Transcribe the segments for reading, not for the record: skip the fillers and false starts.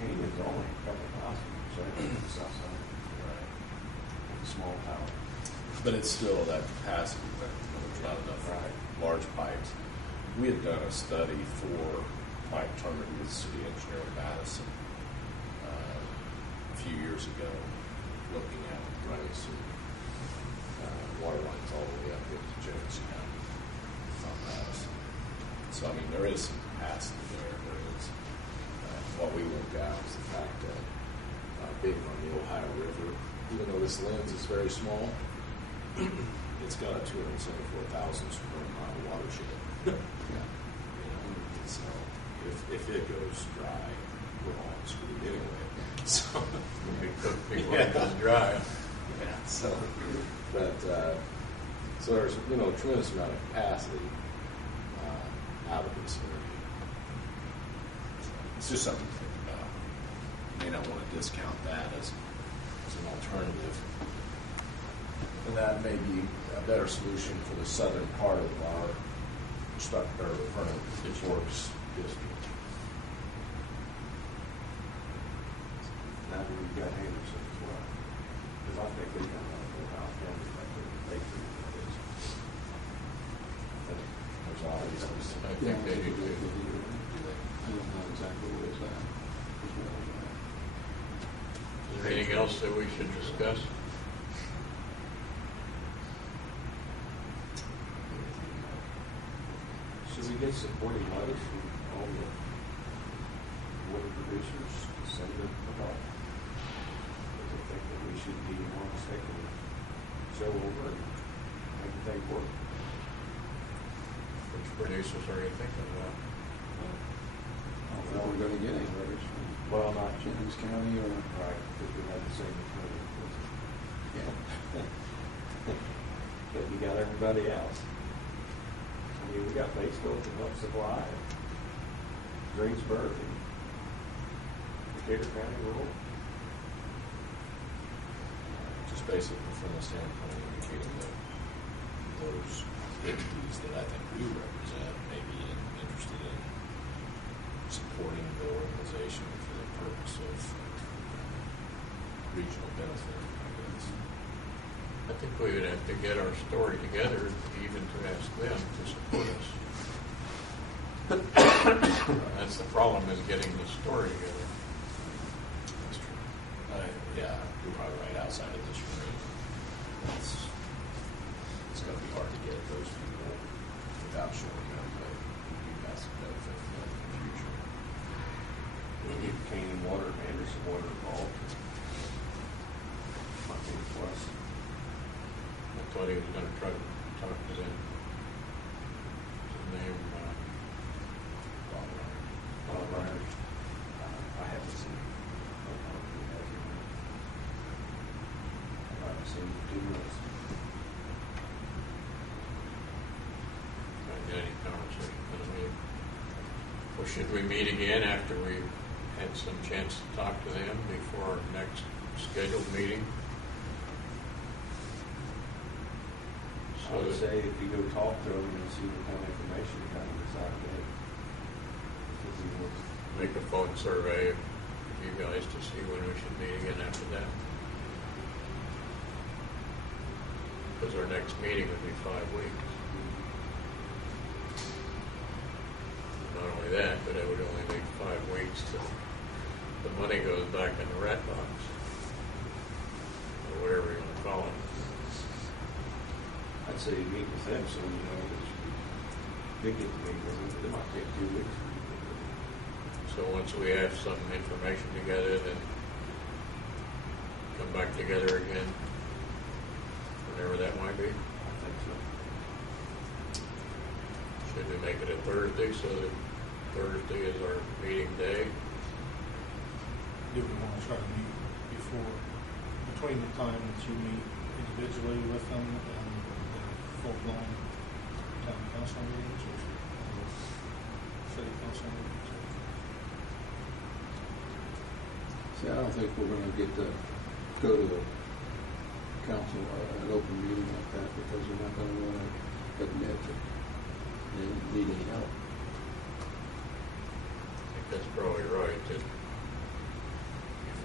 Canyon's only a couple thousand, so it's the south side. Right. It's a small tower. But it's still that capacity, but there's not enough large pipes. We had done a study for pipe terminal with the city engineer in Madison a few years ago, looking at running some water lines all the way up into Jones County from Madison. So, I mean, there is some capacity there. There is. What we look at is the fact that being on the Ohio River, even though this lens is very small, it's got a 274,000 square mile watershed. You know, so if it goes dry, we're all screwed anyway. So People it goes dry. Yeah. So, but so there's a tremendous amount of capacity out of this area. It's just something to think about. You may not want to discount that as an alternative. And that may be a better solution for the southern part of our Furnace Works district. Now we've got Anderson as well. Because I think they got Ohio County like they do this. There's always I think they do too. I don't know exactly what it's at. Is there anything else that we should discuss? Should we get supporting letters from all the water producers to send them about? Because I think that we should be ones that can show over and make things work. Which producers are you thinking about? I don't think we're going to get any letters from Well, not Jennings County or. right, because we have the same attorney. Yeah. But you got everybody else. I mean, we got Batesville to help supply, Greensburg, and Decatur County Rural. just basically from the standpoint of indicating that those entities that I think we represent may be interested in supporting the organization for the purpose of regional benefit, I guess. I think we would have to get our story together even to ask them to support us. That's the problem, is getting the story together. That's true. Yeah, you're probably right. Outside of this room, it's going to be hard to get those people without showing them that you guys can benefit from that in the future. We get Canyon Water and Anderson Water involved. Might be a plus. I thought he was going to try to talk to them. His name, Bob Ryder. I haven't seen him. I don't know if he has him. I haven't seen him in 2 months. any conversation with him. Or should we meet again after we had some chance to talk to them before our next scheduled meeting? I would say if you go talk to them and see what kind of information you got, decide that. Make a phone survey of you guys to see when we should meet again after that. Because our next meeting would be 5 weeks. Not only that, but it would only make 5 weeks till the money goes back in the rat box, or whatever you want to call it. I'd say you meet with them so you know that you get to meet with them, but it might take 2 weeks. So once we have some information together, then come back together again, whenever that might be. I think so. Should we make it a Thursday so that Thursday is our meeting day? Do we want to try to meet between the time that you meet individually with them and the full-blown town council meetings or city council meetings? See, I don't think we're going to get to go to the council an open meeting like that because we're not going to want to admit that they need any help. I think that's probably right. That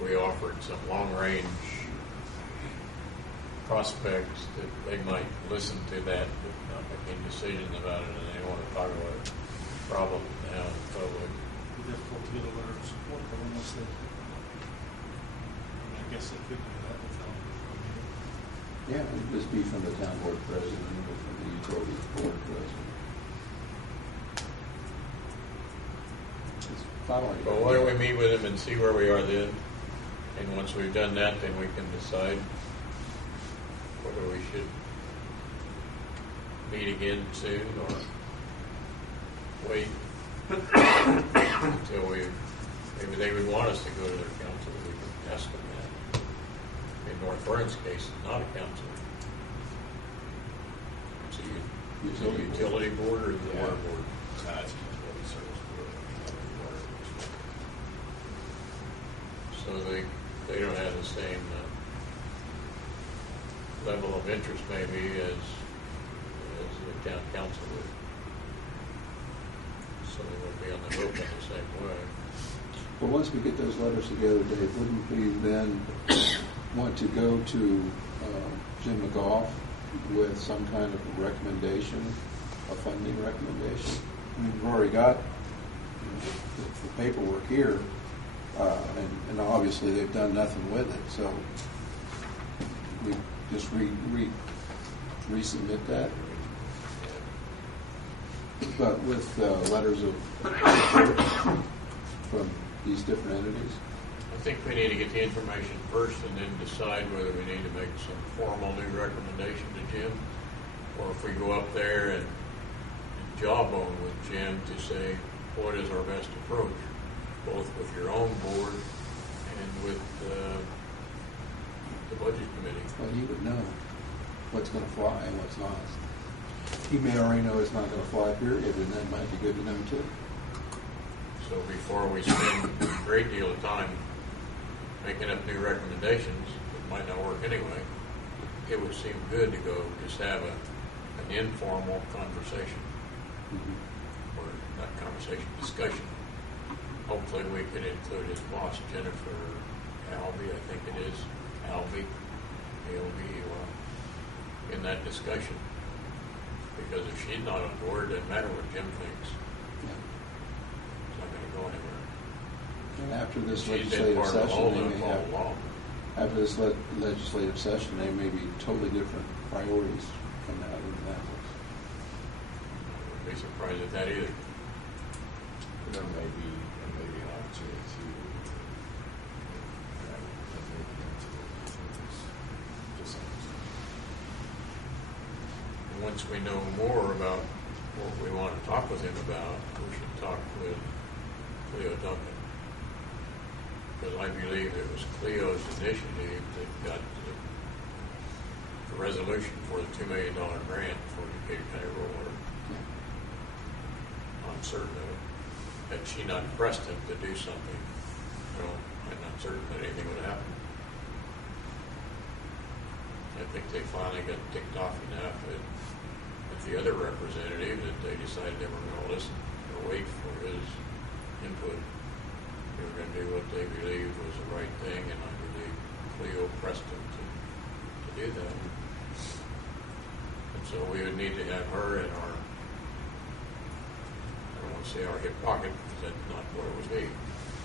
we offered some long-range prospects that they might listen to that, but not make any decisions about it, and they want to talk about a problem now in public. It'd be difficult to get a letter of support from them unless they, I guess they could do that without. Yeah, it'd just be from the town board president or from the utilities board president. It's following. Well, why don't we meet with them and see where we are then? And once we've done that, then we can decide whether we should meet again soon or wait until maybe they would want us to go to their council. We can ask them that. In North Burns' case, it's not a council. It's a utility board or the water board. That's utility service board. So they don't have the same level of interest maybe as the town council would. So they wouldn't be on the hook in the same way. Well, once we get those letters together, Dave, wouldn't we then want to go to Jim McGough with some kind of a recommendation, a funding recommendation? I mean, we've already got the paperwork here, and obviously they've done nothing with it, so we just resubmit that. But with letters of support from these different entities. I think we need to get the information first and then decide whether we need to make some formal new recommendation to Jim, or if we go up there and jawbone with Jim to say what is our best approach, both with your own board and with the budget committee. Well, he would know what's going to fly and what's not. He may already know it's not going to fly, period, and that might be good to know too. So before we spend a great deal of time making up new recommendations that might not work anyway, it would seem good to go just have an informal conversation, or not conversation, discussion. Hopefully we could include his boss, Jennifer Albee, I think it is, Albee, in that discussion. Because if she's not on board, it doesn't matter what Jim thinks. It's not going to go anywhere. And after this She's been legislative part of the session, they holdup may all have, along. after this legislative session, they may be totally different priorities coming out of that. I wouldn't be surprised at that either. There may be an opportunity to Once we know more about what we want to talk with him about, we should talk with Cleo Duncan. Because I believe it was Cleo's initiative that got the resolution for the $2 million grant for Decatur County Rural Water. I'm certain of it. Had she not pressed him to do something, I'm not certain that anything would happen. I think they finally got ticked off enough with the other representative that they decided they were going to listen or wait for his input. They were going to do what they believed was the right thing, and I believe Cleo pressed them to do that. And so we would need to have her in our, I don't want to say our hip pocket, because that's not what it would be.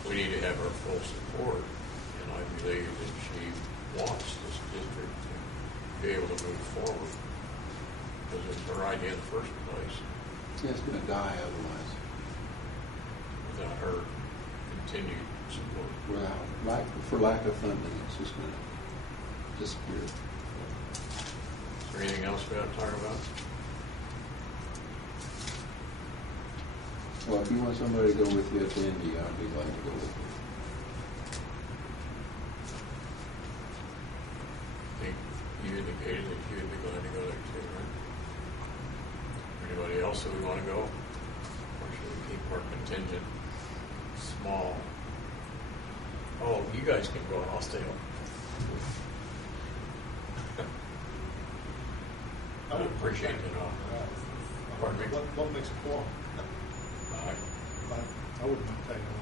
We need to have her full support, and I believe that she wants this district to be able to move forward, because it's her idea in the first place. Yeah, it's going to die otherwise. Without her continued support. For lack of funding, it's just going to disappear. Is there anything else we ought to talk about? Well, if you want somebody to go with you at the Indy, I'd be glad to go with you. I think you indicated that you would be glad to go there too, right? Anybody else who would want to go? Or should we keep our contingent small? Oh, you guys can go and I'll stay home. I would appreciate it. Pardon me? What makes a quorum? All right. I wouldn't take it.